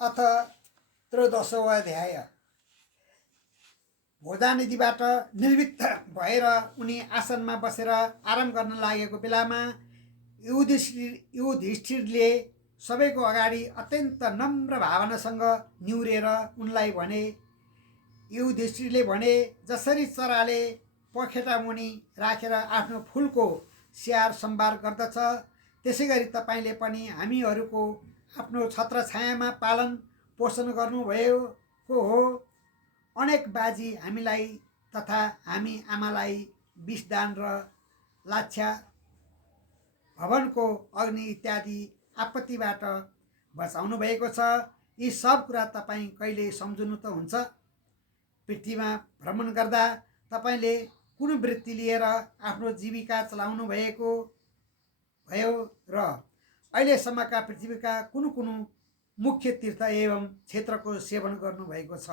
अथ त्रयोदशो अध्याय। भोजानिधिबाट निर्वृत्त भएर उनी आसनमा बसेर आराम गर्न लागेको बेलामा युधिष्ठिरले सबैको अगाडि अत्यन्त नम्र भावनासँग निहुरेर उनलाई भने। युधिष्ठिरले भने, जसरी चराले पखेटा मुनि राखेर आफ्नो फुलको स्याहार सम्भार गर्दछ, त्यसै गरी तपाईँले पनि हामीहरूको आफ्नो छत्रछायामा पालन पोषण गर्नुभएको हो। अनेक बाजी हामीलाई तथा हामी आमालाई विषदान र लाछा भवनको अग्नि इत्यादि आपत्तिबाट बचाउनु भएको छ। यी सब कुरा तपाईँ कहिले सम्झनु त हुन्छ? पृथ्वीमा भ्रमण गर्दा तपाईँले कुन वृत्ति लिएर आफ्नो जीविका चलाउनु भएको भयो र अहिलेसम्मका पृथ्वीका कुन कुन मुख्य तीर्थ एवं क्षेत्रको सेवन गर्नुभएको छ?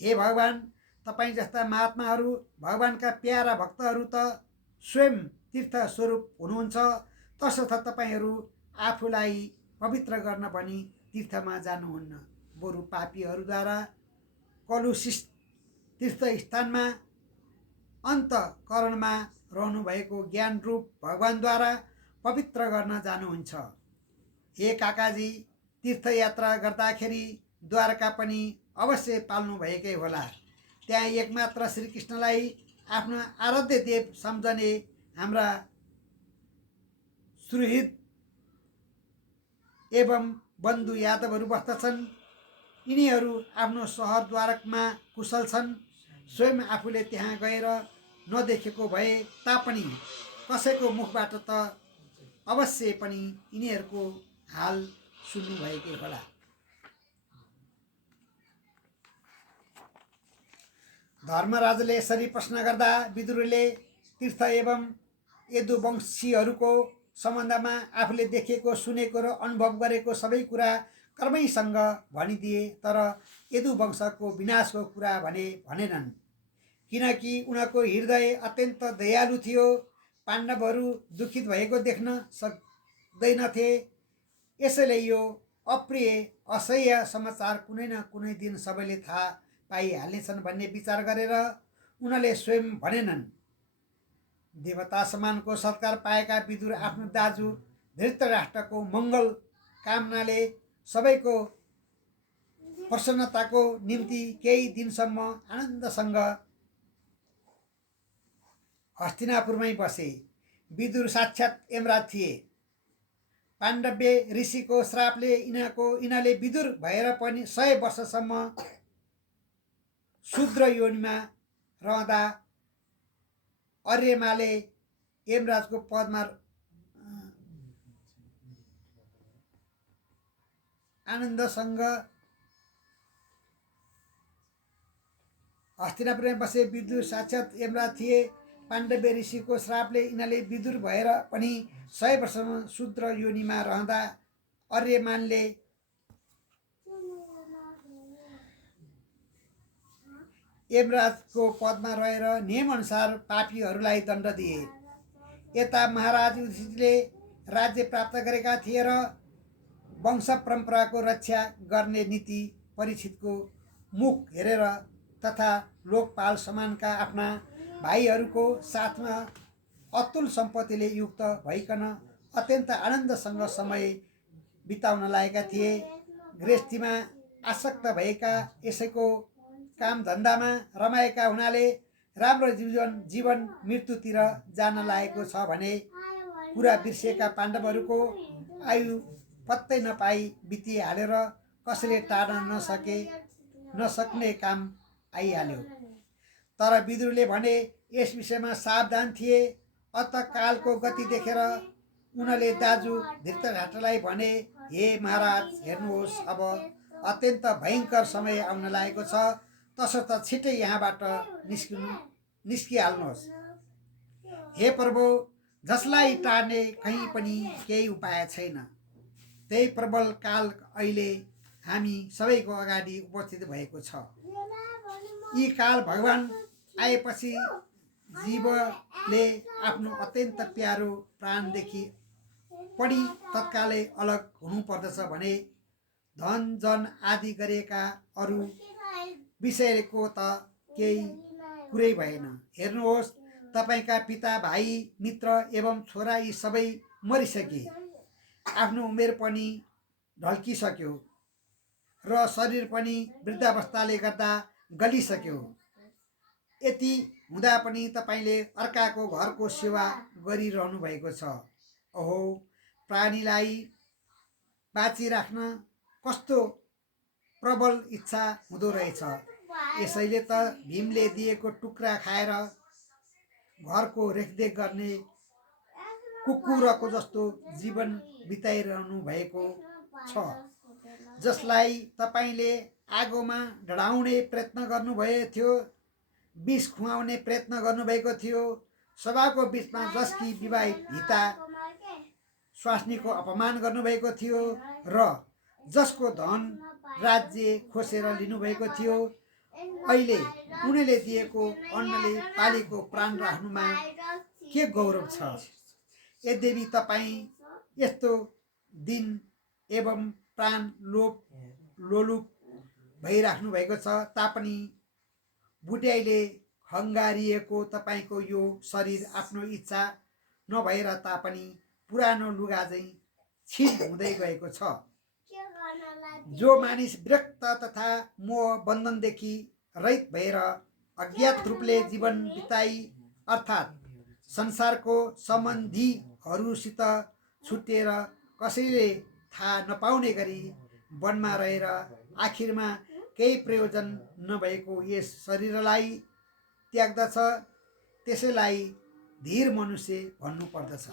हे भगवान, तपाईँ जस्ता महात्माहरू, भगवानका प्यारा भक्तहरू त स्वयं तीर्थ स्वरूप हुनुहुन्छ। तसर्थ तपाईँहरू आफूलाई पवित्र गर्न भनी तीर्थमा जानुहुन्न, बरु पापीहरूद्वारा कलुषित तीर्थस्थानमा अन्तःकरणमा रहनुभएको ज्ञान रूप भगवानद्वारा पवित्र गर्न जानुहुन्छ। हे काकाजी, तीर्थयात्रा गर्दाखेरि द्वारका पनि अवश्य पाल्नु भएकै होला। त्यहाँ एकमात्र श्रीकृष्णलाई आफ्नो आराध्य देव सम्झने हाम्रा सुहृद एवं बन्धु यादवहरू बस्दछन्। यिनीहरू आफ्नो सहर द्वारकमा कुशल छन्। स्वयं आफूले त्यहाँ गएर नदेखेको भए तापनि कसैको मुखबाट त अवश्य पनि यिनीहरूको हाल सुन्नु भएकै होला। धर्मराजले यसरी प्रश्न गर्दा विदुरले तीर्थ एवं यदुवंशीहरूको सम्बन्धमा आफूले देखेको, सुनेको र अनुभव गरेको सबै कुरा कर्मैसँग भनिदिए, तर यदुवंशको विनाशको कुरा भनेनन्, किनकि उनको हृदय अत्यन्त दयालु थियो। पाण्डवहरू दुखित भएको देख्न सक्दैनथे। यसैले यो अप्रिय असह्य समाचार कुनै न कुनै दिन सबैले थाहा पाइहाल्नेछन् भन्ने विचार गरेर उनले स्वयं भनेनन्। देवता समानको सत्कार पाएका विदुर आफ्नो दाजु धृतराष्ट्रको मङ्गल कामनाले सबैको प्रसन्नताको निम्ति केही दिनसम्म आनन्दसँग हस्तिनापुरमै बसे। विदुर साक्षात् यमराज थिए। पाण्डव्य ऋषिको श्रापले यिनले विदुर भएर पनि 100 वर्षसम्म शूद्र योनिमा रहँदा अर्यमाले यमराजको पदमा आनन्दसँग हस्तिनापुरमा बसे। विदुर साक्षात् यमराज थिए। पाण्डव्य ऋषिको श्रापले यिनले विदुर भएर पनि 100 वर्षसम्म शूद्र योनिमा रहँदा अर्यमानले यमराजको पदमा रहेर नियमअनुसार पापीहरूलाई दण्ड दिए। यता महाराज युधिष्ठिरले राज्य प्राप्त गरेका थिए र वंश परम्पराको रक्षा गर्ने नीति परीक्षितको मुख हेरेर तथा लोकपाल समानका आफ्ना भाइहरूको साथमा अतुल सम्पत्तिले युक्त भइकन अत्यन्त आनन्दसँग समय बिताउन लागेका थिए। गृहस्थीमा आसक्त भएका, यसैको काम धन्दामा रमाएका हुनाले राम्रो जीवन मृत्युतिर जान लागेको छ भने कुरा बिर्सेका पाण्डवहरूको आयु पत्तै नपाई बितिहालेर कसैले टार्न नसक्ने काम आइहाल्यो। तर विदुरले भने यस विषयमा सावधान थिए। अत कालको गति देखेर उनले दाजु धृतराष्ट्रलाई भने, हे महाराज, हेर्नुहोस्, अब अत्यन्त भयङ्कर समय आउन लागेको छ। तसर्थ छिटै यहाँबाट निस्किहाल्नुहोस्। हे प्रभु, जसलाई टार्ने कहीँ पनि केही उपाय छैन। त्यही प्रबल काल अहिले हामी सबैको अगाडि उपस्थित भएको छ। यी काल भगवान आएपछि जीवले आफ्नो अत्यन्त प्यारो प्राणदेखि पनि तत्कालै अलग हुनुपर्दछ भने धन जन आदि गरेका अरू विषयको त केही कुरै भएन। हेर्नुहोस्, तपाईँका पिता, भाइ, मित्र एवं छोरा यी सबै मरिसके, आफ्नो उमेर पनि ढल्किसक्यो र शरीर पनि वृद्धावस्थाले गर्दा गलिसक्यो। यति हुँदा पनि तपाईँले अर्काको घरको सेवा गरिरहनु भएको छ। ओहो, प्राणीलाई बाँचिराख्न कस्तो प्रबल इच्छा हुँदो रहेछ। यसैले त भीमले दिएको टुक्रा खाएर घरको रेखदेख गर्ने कुकुरको जस्तो जीवन बिताइरहनु भएको छ, जसलाई तपाईँले आगोमा ढडाउने प्रयत्न गर्नुभएको थियो, विष खुवाउने प्रयत्न गर्नुभएको थियो, सभाको बिचमा जसकी विवाहित हिता स्वास्नीको अपमान गर्नुभएको थियो र जसको धन राज्य खोसेर लिनुभएको थियो। अहिले उनीले दिएको अन्नले पालेको प्राण राख्नुमा के गौरव छ। यद्यपि तपाईँ यस्तो दिन एवं प्राण लोलुप भइराख्नु भएको छ तापनि बुढ्याइले हङ्गारिएको तपाईँको यो शरीर आफ्नो इच्छा नभएर तापनि पुरानो लुगा चाहिँ छिन हुँदै गएको छ। जो मानिस विरक्त तथा मोह बन्धनदेखि रहित भएर अज्ञात रूपले जीवन बिताई अर्थात् संसारको सम्बन्धीहरूसित छुट्टिएर कसैले थाहा नपाउने गरी वनमा रहेर आखिरमा केही प्रयोजन नभएको यस शरीरलाई त्याग्दछ, त्यसैलाई धीर मनुष्य भन्नुपर्दछ।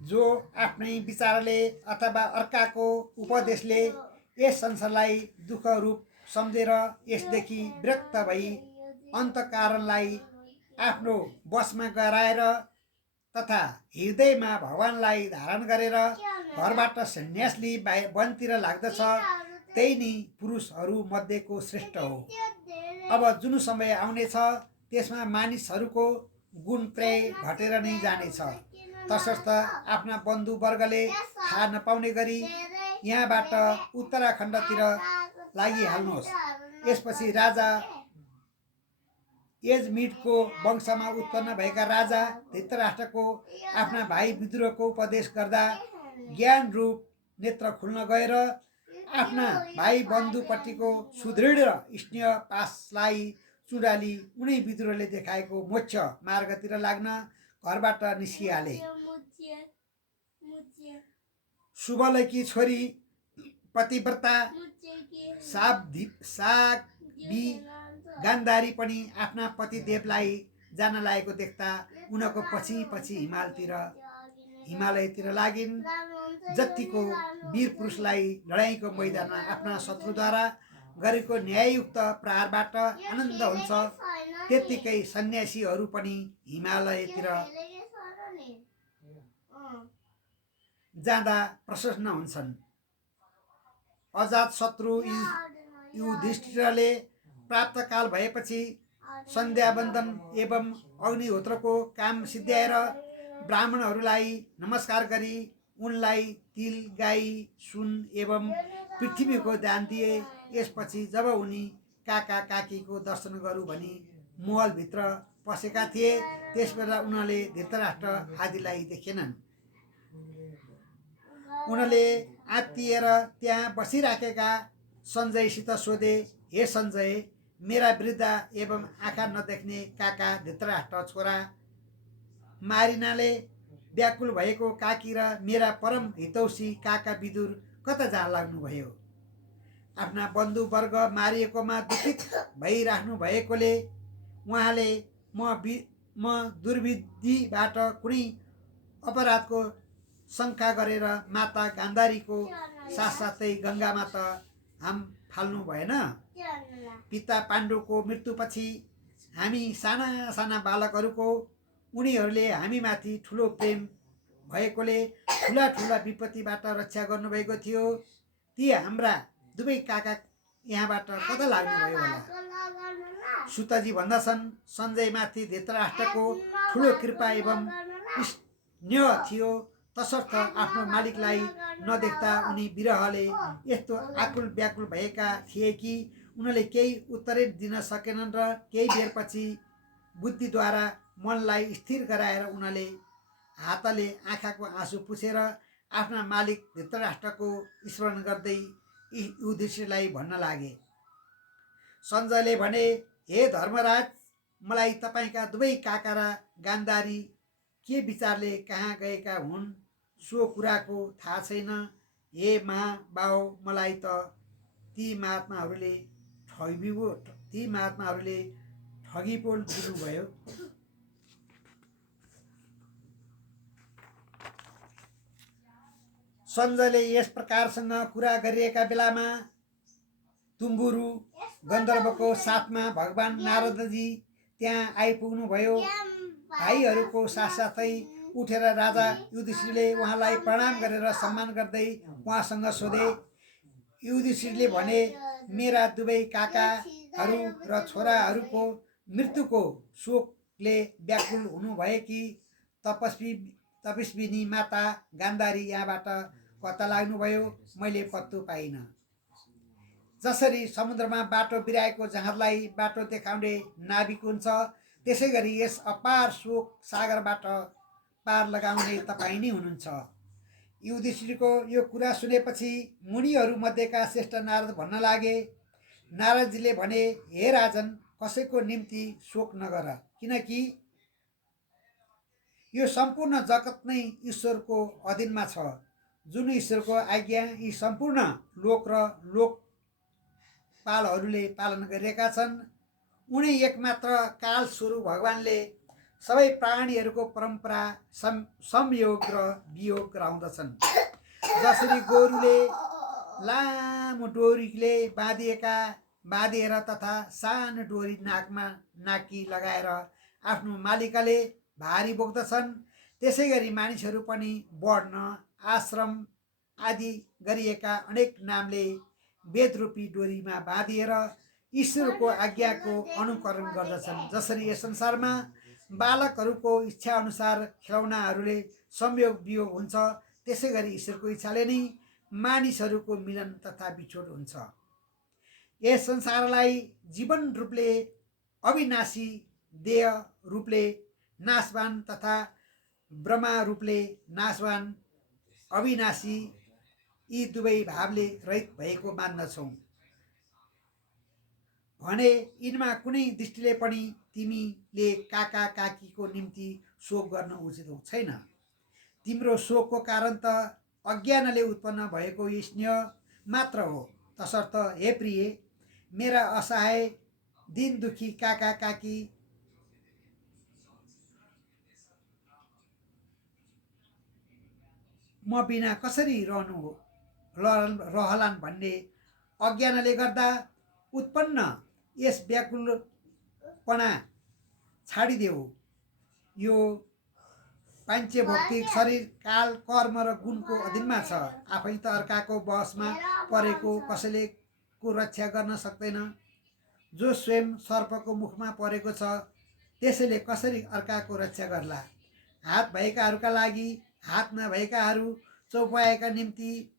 जो आफ्नै विचारले अथवा अर्काको उपदेशले यस संसारलाई दुःख रूप सम्झेर यसदेखि विरक्त भई अन्तःकरणलाई आफ्नो वशमा गराएर तथा हृदयमा भगवानलाई धारण गरेर घरबाट सन्यास लिई वनतिर लाग्दछ, त्यही नै पुरुषहरू मध्येको श्रेष्ठ हो। अब जुन समय आउनेछ त्यसमा मानिसहरूको गुण प्राय घटेर नै जानेछ। तसर्थ आफ्ना बन्धुवर्गले थाहा नपाउने गरी यहाँबाट उत्तराखण्डतिर लागिहाल्नुहोस्। यसपछि राजा यजमीडको वंशमा उत्पन्न भएका राजा धृतराष्ट्रको आफ्ना भाइ विदुरको उपदेश गर्दा ज्ञान रूप नेत्र खुल्न गएर आफ्ना भाइ बन्धुपट्टिको सुदृढ स्नेह पासलाई चुडाली उनी विदुरले देखाएको मोक्ष मार्गतिर लाग्न घरबाट निस्किहाले। सुबलकी छोरी पतिव्रता साध्वी गान्धारी पनि आफ्ना पतिदेवलाई जान लागेको देख्दा उनको पछि पछि हिमालयतिर लागिन्। जतिको वीर पुरुषलाई लडाईँको मैदानमा आफ्ना शत्रुद्वारा गरेको न्याययुक्त प्रहारबाट आनन्द हुन्छ, त्यत्तिकै सन्यासीहरू पनि हिमालयतिर जाँदा प्रसन्न हुन्छन्। अजात शत्रु युधिष्ठिरले प्राप्त काल भएपछि सन्ध्यावन्दन एवं अग्निहोत्रको काम सिद्ध्याएर ब्राह्मणहरूलाई नमस्कार गरी उनलाई तिल, गाई, सुन एवं पृथ्वीको दान दिए। यसपछि जब उनी काका काकीको दर्शन गरौँ भनी महलभित्र पसेका थिए, त्यसबेला उनले धृतराष्ट्र आदिलाई देखेनन्। उनले आत्तिएर त्यहाँ बसिराखेका सञ्जयसित सोधे, हे सञ्जय, मेरा वृद्ध एवं आँखा नदेख्ने काका धृतराष्ट्र छोरा मारिनाले व्याकुल भएको काकी र मेरा परम हितौषी काका विदुर कता जा लाग्नुभयो? आफ्ना बन्धुवर्ग मारिएकोमा दुखित भइराख्नु भएकोले उहाँले म दुर्विधिबाट कुनै अपराधको शङ्का गरेर माता गान्धारीको साथसाथै गङ्गामा त हाम फाल्नु भएन। पिता पाण्डुको मृत्युपछि हामी साना साना बालकहरूको उनीहरूले हामीमाथि ठुलो प्रेम भएकोले ठुला ठुला विपत्तिबाट रक्षा गर्नुभएको थियो। ती हाम्रा दुवै काका यहाँबाट कता लाग्नुभयो होला। सुतजी भन्दछन्, सञ्जयमाथि धृतराष्ट्रको ठुलो कृपा एवं स्नेह थियो, तसर्थ आफ्नो मालिकलाई नदेख्दा उनी विरहले यस्तो आकुल व्याकुल भएका थिए कि उनले केही उत्तरै दिन सकेनन् र केही बेरपछि बुद्धिद्वारा मनलाई स्थिर गराएर उनले हातले आँखाको आँसु पुछेर आफ्ना मालिक धृतराष्ट्रको स्मरण गर्दै युधिष्ठिरलाई भन्न लागे। सञ्जयले भने, हे धर्मराज, मलाई तपाईँका दुवै काका र गान्धारी के विचारले कहाँ गएका हुन् सो कुराको थाहा छैन। हे महाबाउ, मलाई त ती महात्माहरूले ठगी पो दिनुभयो। सञ्जयले यस प्रकारसँग कुरा गरिएका बेलामा तुम्बुरु गन्धर्वको साथमा भगवान नारदजी त्यहाँ आइपुग्नु भयो। भाइहरूको साथसाथै उठेर राजा युधिष्ठिरले उहाँलाई प्रणाम गरेर सम्मान गर्दै उहाँसँग सोधे। युधिष्ठिरले भने, मेरा दुवै काकाहरू र छोराहरूको मृत्युको शोकले व्याकुल हुनुभएकी तपस्विनी माता गान्धारी यहाँबाट कता लाग्नुभयो, मैले पत्तो पाइनँ। जसरी समुद्रमा बाटो बिराएको जहाजलाई बाटो देखाउने नाविक हुन्छ, त्यसै गरी यस अपार शोक सागरबाट पार लगाउने तपाईँ नै हुनुहुन्छ। युधिष्ठिरको यो कुरा सुनेपछि मुनिहरू मध्येका श्रेष्ठ नारद भन्न लागे। नारदजीले भने, हे राजन, कसैको निम्ति शोक नगर, किनकि यो सम्पूर्ण जगत नै ईश्वरको अधीनमा छ। जुन ईश्वरको आज्ञा यी सम्पूर्ण लोक र लोकपालहरूले पालन गरिरहेका छन्, उनी एकमात्र काल स्वरूप भगवानले सबै प्राणीहरूको परम्परा संयोग र वियोग गराउँदछन्। जसरी गोरुले लामो डोरीले बाँधिएर तथा सानो डोरी नाकमा नाकी लगाएर आफ्नो मालिकले भारी बोक्दछन्, त्यसै गरी मानिसहरू पनि वर्ण, आश्रम आदि गरिएका अनेक नामले वेदरूपी डोरीमा बाँधिएर ईश्वरको आज्ञाको अनुकरण गर्दछन्। जसरी यस संसारमा बालकहरूको इच्छा अनुसार खेलौनाहरूले संयोग वियोग हुन्छ, त्यसै गरी ईश्वरको इच्छाले नै मानिसहरूको मिलन तथा बिछोड हुन्छ। यस संसारलाई जीवन रूपले अविनाशी, देह रूपले नाशवान तथा ब्रह्मा रूपले नाशवान अविनाशी यी दुवै भावले रहित भएको मान्दछौँ भने यिनमा कुनै दृष्टिले पनि तिमीले काका काकीको निम्ति शोक गर्न उचित छैन। तिम्रो शोकको कारण त अज्ञानले उत्पन्न भएको स्नेह मात्र हो। तसर्थ हे प्रिय, मेरा असहाय दिन दुखी काका काकी म बिना कसरी रहलान् भन्ने अज्ञानले गर्दा उत्पन्न यस व्याकुलपना छाडिदेऊ। यो पाञ्चभौतिक शरीर काल, कर्म र गुणको अधीनमा छ। आफै त अर्काको बसमा परेको कसैले को रक्षा गर्न सक्दैन। जो स्वयं सर्पको मुखमा परेको छ, त्यसैले कसरी अर्काको रक्षा गर्ला। हात भएकाहरूका लागि हात नभएकाहरू, चौपाएका निम्ति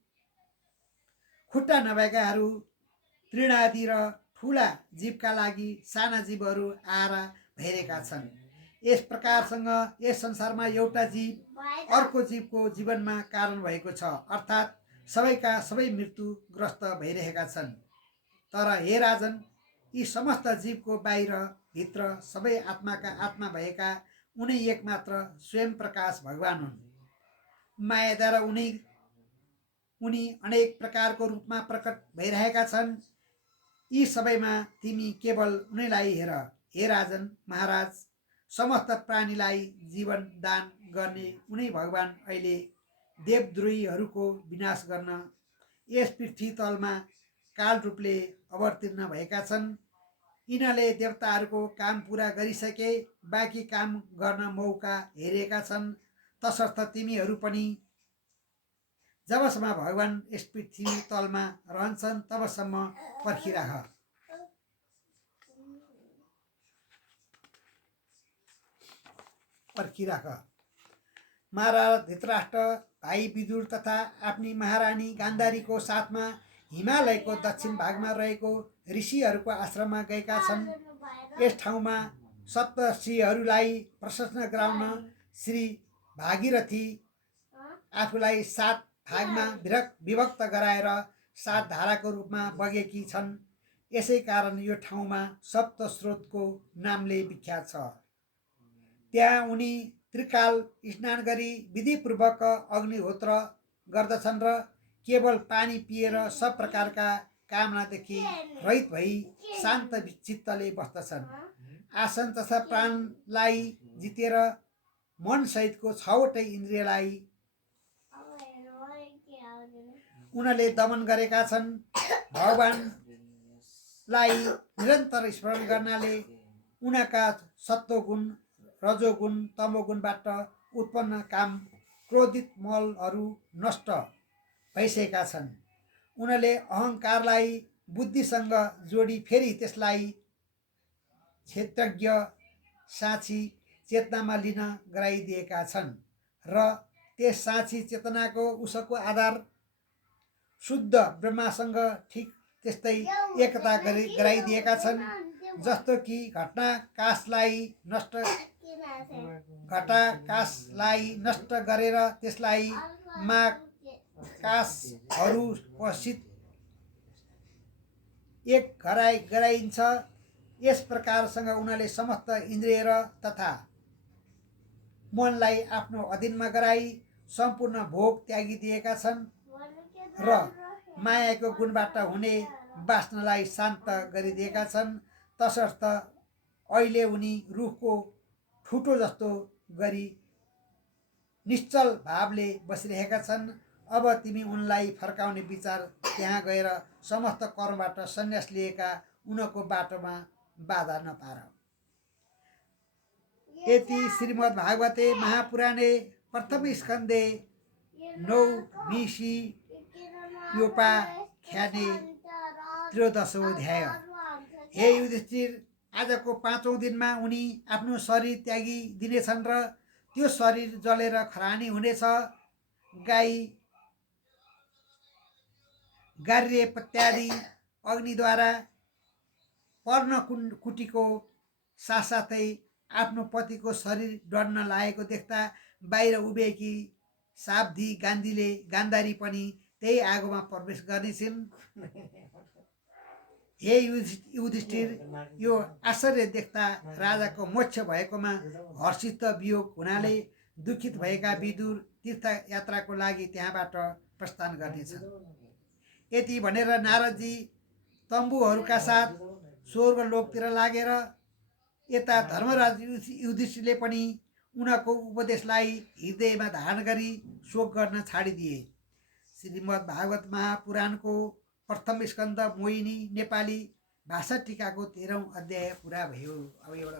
खुट्टा नभएकाहरू, तृणादि र ठुला जीवका लागि साना जीवहरू आएर भइरहेका छन्। यस प्रकारसँग यस संसारमा एउटा जीव अर्को जीवको जीवनमा कारण भएको छ, अर्थात् सबैका सबै मृत्युग्रस्त भइरहेका छन्। तर हे राजन, यी समस्त जीवको बाहिर भित्र सबै आत्माका आत्मा भएका उनी एकमात्र स्वयं प्रकाश भगवान हुन्। मायाद्वारा उनी अनेक प्रकारको रूपमा प्रकट भइरहेका छन्। यी सबैमा तिमी केवल उनीलाई हेर। हे राजन महाराज, समस्त प्राणीलाई जीवन दान गर्ने उनी भगवान अहिले देवद्रोहीहरूको विनाश गर्न यस पृथ्वी तलमा काल रूपले अवतीर्ण भएका छन्। यिनले देवताहरूको काम पुरा गरिसके, बाँकी काम गर्न मौका हेरेका छन्। तसर्थ तिमीहरू पनि जबसम्म भगवान यस पृथ्वी तलमा रहन्छन् तबसम्म पर्खिराख। महाराज धृतराष्ट्र भाइ विदुर तथा आफ्नी महारानी गान्धारीको साथमा हिमालयको दक्षिण भागमा रहेको ऋषिहरूको आश्रममा गएका छन्। यस ठाउँमा सप्तऋषिहरूलाई प्रशंसा गराउन श्री भागीरथी आफूलाई 7 भागमा विभक्त गराएर 7 धाराको रूपमा बगेकी छन्। यसै कारण यो ठाउँमा सप्त स्रोतको नामले विख्यात छ। त्यहाँ उनी त्रिकाल स्नान गरी विधिपूर्वक अग्निहोत्र गर्दछन् र केवल पानी पिएर सब प्रकारका कामनादेखि रहित भई शान्त चित्तले बस्दछन्। आसन तथा प्राणलाई जितेर मन सहितको 6वटै इन्द्रियलाई उनले दमन गरेका छन्। भगवानलाई निरन्तर स्मरण गर्नाले उनका सत्वगुण, रजोगुण, तमोगुणबाट उत्पन्न काम क्रोधित मलहरू नष्ट भइसकेका छन्। उनले अहङ्कारलाई बुद्धिसँग जोडी फेरि त्यसलाई क्षेत्रज्ञ साँची चेतनामा लिन गराइदिएका छन् र त्यस साँची चेतनाको उसको आधार शुद्ध ब्रह्मासँग ठिक त्यस्तै एकता गराइदिएका छन्। जस्तो कि घटाकाशलाई नष्ट गरेर त्यसलाई महाकाशहरू वसित एक गराइन्छ। यस प्रकारसँग उनले समस्त इन्द्रिय तथा मनलाई आफ्नो अधीनमा गराई सम्पूर्ण भोग त्यागिदिएका छन् र मायाको गुणबाट हुने वासनालाई शान्त गरिदिएका छन्। तसर्थ अहिले उनी रुखको ठुटो जस्तो गरी निश्चल भावले बसिरहेका छन्। अब तिमी उनलाई फर्काउने विचार त्यहाँ गएर समस्त कर्मबाट सन्यास लिएका उनको बाटोमा बाधा नपार। यति श्रीमद् भागवते महापुराणे प्रथम स्कन्धे 9 योपाख्याने 13औं अध्याय। हे युधिष्ठिर, आजको 5औं दिनमा उनी आफ्नो शरीर त्यागिदिनेछन् र त्यो शरीर जलेर खरानी हुनेछ। गार्य पत्यादि अग्निद्वारा पर्णकुटीको साथसाथै आफ्नो पतिको शरीर डढ्न लागेको देख्दा बाहिर उभिएकी साध्वी गान्धारी पनि त्यही आगोमा प्रवेश गर्नेछिन्। हे युधिष्ठिर, यो आश्चर्य देख्दा राजाको मोक्ष भएकोमा हर्षित वियोग हुनाले दुखित भएका विदुर तीर्थयात्राको लागि त्यहाँबाट प्रस्थान गर्नेछन्। यति भनेर नारदजी तम्बुहरूका साथ स्वर्गलोकतिर लागेर यता धर्मराज युधिष्ठिरले पनि उनको उपदेशलाई हृदयमा धारण गरी शोक गर्न छाडिदिए। श्रीमद् भागवत महापुराणको प्रथम स्कन्ध मोहिनी नेपाली भाषा टीकाको 13औं अध्याय पुरा भयो। अब एउटा